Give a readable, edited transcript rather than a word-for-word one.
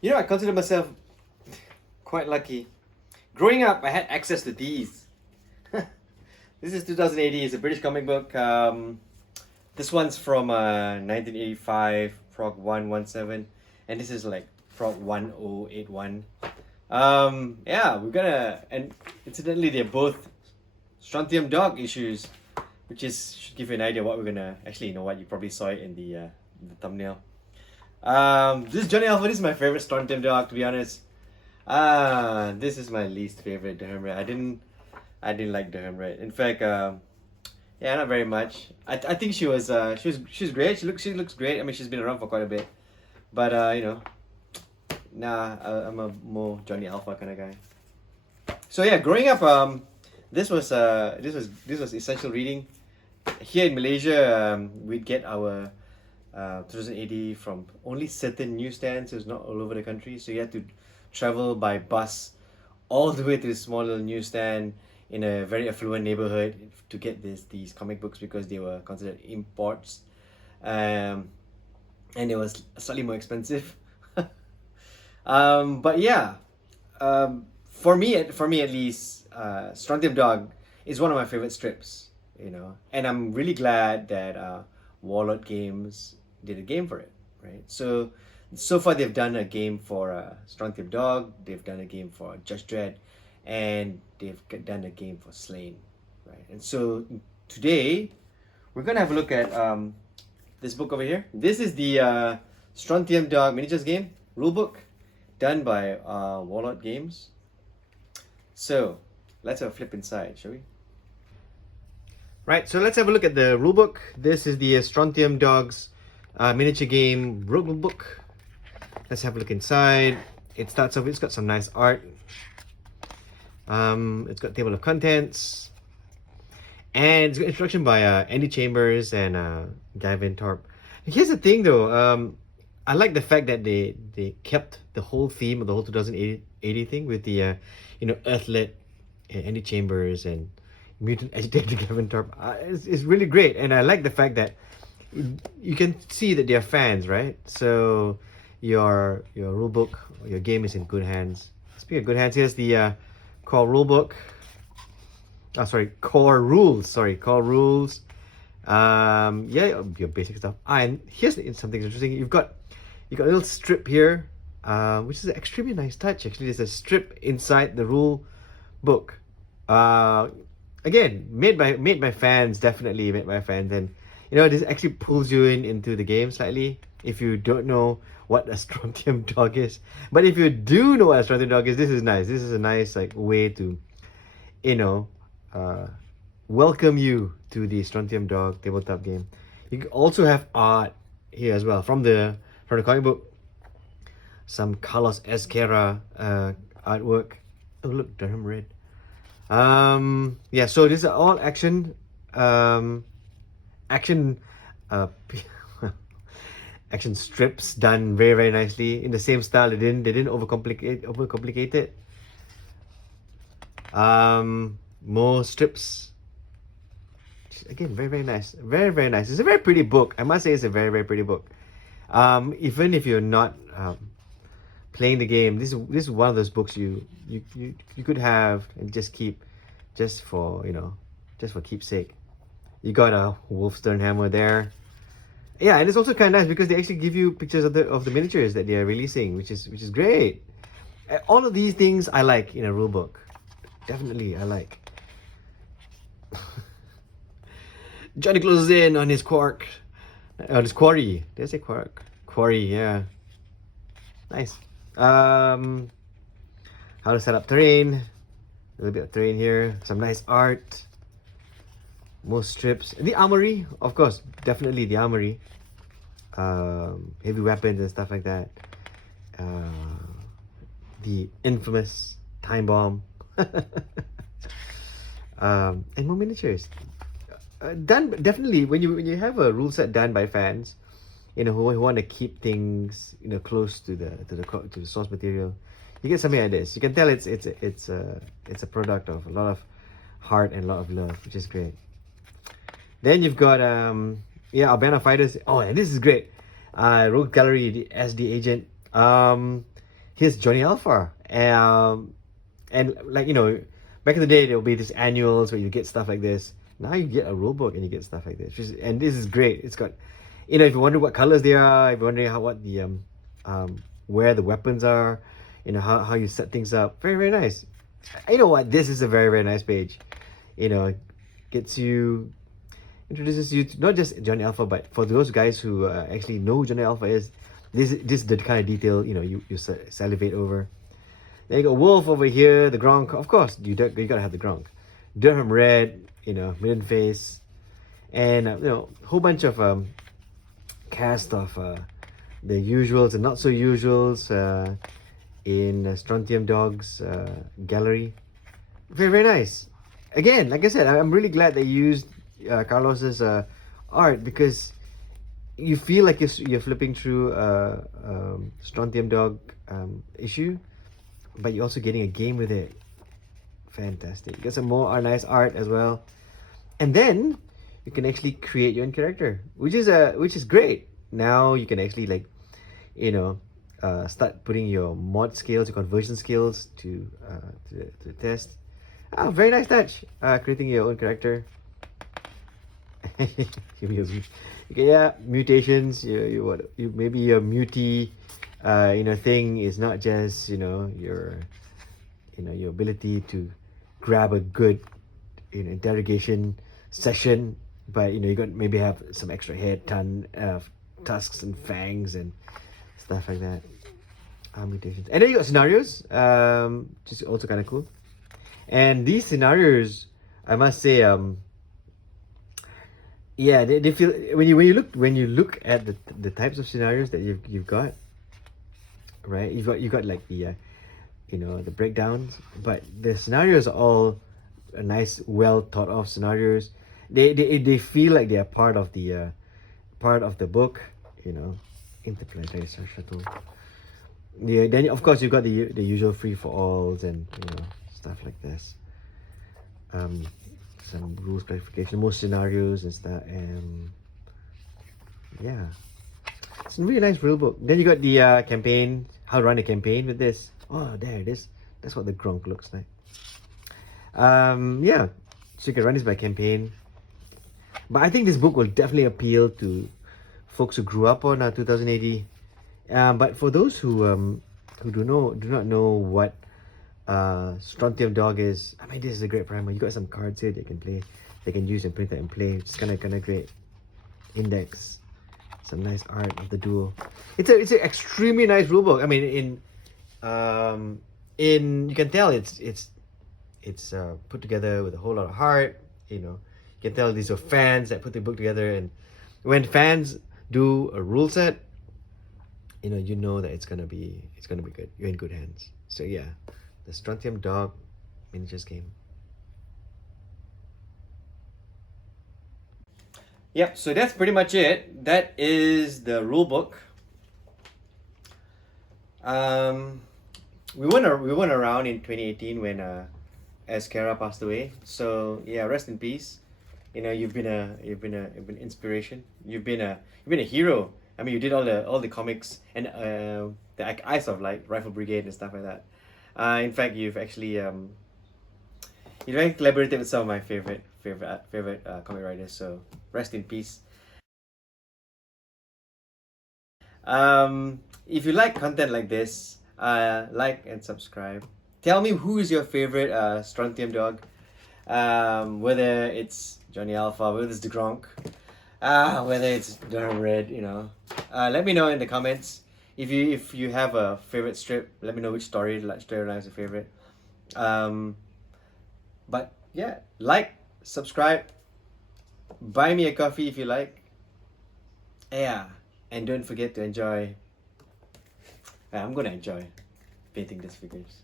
You know, I consider myself quite lucky. Growing up, I had access to these. This is 2080. It's a British comic book. This one's from 1985, Prog 117, and this is like Prog 1081. Yeah, we're gonna, and incidentally, they're both Strontium Dog issues, which is should give you an idea what we're gonna actually. You know what? You probably saw it in the thumbnail. This is Johnny Alpha. This is my favorite Strontium Dog, to be honest. This is my least favorite Hermit. I didn't like the Hermit. In fact, yeah, not very much. I think she's great. She looks great. I mean, she's been around for quite a bit, but you know, nah, I'm a more Johnny Alpha kind of guy. So yeah, growing up, this was essential reading. Here in Malaysia, we'd get our 2080 from only certain newsstands. It was not all over the country, so you had to travel by bus all the way to the small little newsstand in a very affluent neighborhood to get these comic books because they were considered imports, and it was slightly more expensive. But yeah, for me at least, Strontium Dog is one of my favorite strips. You know, and I'm really glad that Warlord Games did a game for it, right? So far they've done a game for Strontium Dog, they've done a game for Judge Dredd, and they've done a game for Slain, right? And so today we're gonna have a look at this book over here. This is the Strontium Dog miniatures game rulebook, done by Warlord Games. So let's have a flip inside, shall we? Right, so let's have a look at the rulebook. This is the Strontium Dogs miniature game rulebook. Let's have a look inside. It starts off, it's got some nice art. It's got table of contents. And it's got introduction by Andy Chambers and Gavin Thorpe. And here's the thing though, I like the fact that they kept the whole theme of the whole 2080 thing with the, you know, Earthlit, Andy Chambers and mutant agitator Gavin Thorpe. It's really great, and I like the fact that you can see that they're fans, right? So your rulebook, your game is in good hands. Speaking of good hands, here's the core rulebook. Oh, sorry, core rules. Sorry, core rules. Yeah, your basic stuff. And here's something interesting. You've got a little strip here, which is an extremely nice touch. Actually, there's a strip inside the rule book. Again, made by fans, definitely made by fans, and you know, this actually pulls you into the game slightly if you don't know what a Strontium Dog is. But if you do know what a Strontium Dog is, this is nice. This is a nice like way to, you know, welcome you to the Strontium Dog tabletop game. You can also have art here as well from the comic book. Some Carlos Ezquerra artwork. Oh look, Durham Red. Yeah, so these are all action action strips done very, very nicely in the same style. They didn't overcomplicate it. More strips, again, very, very nice, very, very nice. It's a very pretty book. I must say it's a very, very pretty book. Even if you're not playing the game, this is one of those books you could have and just keep, just for, you know, just for keepsake. You got a Wolfstern hammer there. Yeah, and it's also kind of nice because they actually give you pictures of the miniatures that they are releasing, which is great. All of these things I like in a rule book. Definitely I like. Johnny closes in on his quarry. Did I say quark? Quarry, yeah. Nice. How to set up terrain. A little bit of terrain here. Some nice art. More strips. The armory, of course, definitely the armory. Heavy weapons and stuff like that. The infamous time bomb. And more miniatures. Done definitely when you have a rule set done by fans, you know, who want to keep things, you know, close to the source material, you get something like this. You can tell it's a product of a lot of heart and a lot of love, which is great. Then you've got yeah, Urbana Fighters. Oh, and this is great. Rogue Gallery, the SD agent. here's Johnny Alpha. And like, you know, back in the day, there'll be these annuals where you get stuff like this. Now you get a rulebook and you get stuff like this. And this is great. It's got, you know, if you wonder what colors they are, if you're wondering what the, where the weapons are, you know, how you set things up. Very, very nice. You know what? This is a very, very nice page. You know, introduces you to not just Johnny Alpha, but for those guys who actually know who Johnny Alpha is, this is the kind of detail, you know, you salivate over. Then you got Wolf over here, the Gronk. Of course, you gotta have the Gronk. Durham Red, you know, Midden Face, and you know, a whole bunch of cast of the usuals and not so usuals in Strontium Dog's gallery. Very, very nice. Again, like I said, I'm really glad they used Carlos's art, because you feel like you're flipping through Strontium Dog issue, but you're also getting a game with it. Fantastic. You got some more nice art as well, and then you can actually create your own character, which is great. Now you can actually, like, you know, start putting your mod skills, your conversion skills to test. Very nice touch. Creating your own character. Yeah, mutations. You maybe your mutie, you know, thing is not just, you know, your ability to grab a good, you know, interrogation session, but you know, you got maybe have some extra head, ton of tusks and fangs and stuff like that. Mutations, and then you got scenarios, which is also kind of cool. And these scenarios, I must say, yeah, they feel, when you look at the types of scenarios that you've got, right? You got like the you know, the breakdowns, but the scenarios are all a nice, well thought of scenarios. They feel like they are part of the book, you know. Interplanetary shuttle. Yeah, then of course you've got the usual free for alls and, you know, stuff like this. Some rules clarification, more scenarios and stuff, and yeah, it's a really nice rule book. Then you got the campaign, how to run a campaign with this. Oh, there it is. That's what the Gronk looks like. Yeah, so you can run this by campaign. But I think this book will definitely appeal to folks who grew up on 2080. But for those who do not know what Strontium Dog is, I mean, this is a great primer. You got some cards here they can use and print it and play. It's kind of great. Index, some nice art of the duel. It's an extremely nice rulebook. I mean, in you can tell it's put together with a whole lot of heart. You know, you can tell these are fans that put the book together, and when fans do a rule set, you know that it's gonna be good. You're in good hands. So yeah, the Strontium Dog miniatures game. Yep, so that's pretty much it. That is the rule book. We weren't around in 2018 when Ezquerra passed away. So yeah, rest in peace. You know, you've been inspiration. You've been a hero. I mean, you did all the comics and the Eyes of Light, Rifle Brigade and stuff like that. In fact, you've actually collaborated with some of my favorite comic writers. So rest in peace. If you like content like this, like and subscribe. Tell me who is your favorite Strontium Dog. Whether it's Johnny Alpha, whether it's the Gronk, whether it's Durham Red, you know. Let me know in the comments. If you have a favorite strip, let me know which storyline is your favorite. But yeah, like, subscribe, buy me a coffee if you like. Yeah, and don't forget to enjoy. I'm gonna enjoy painting these figures.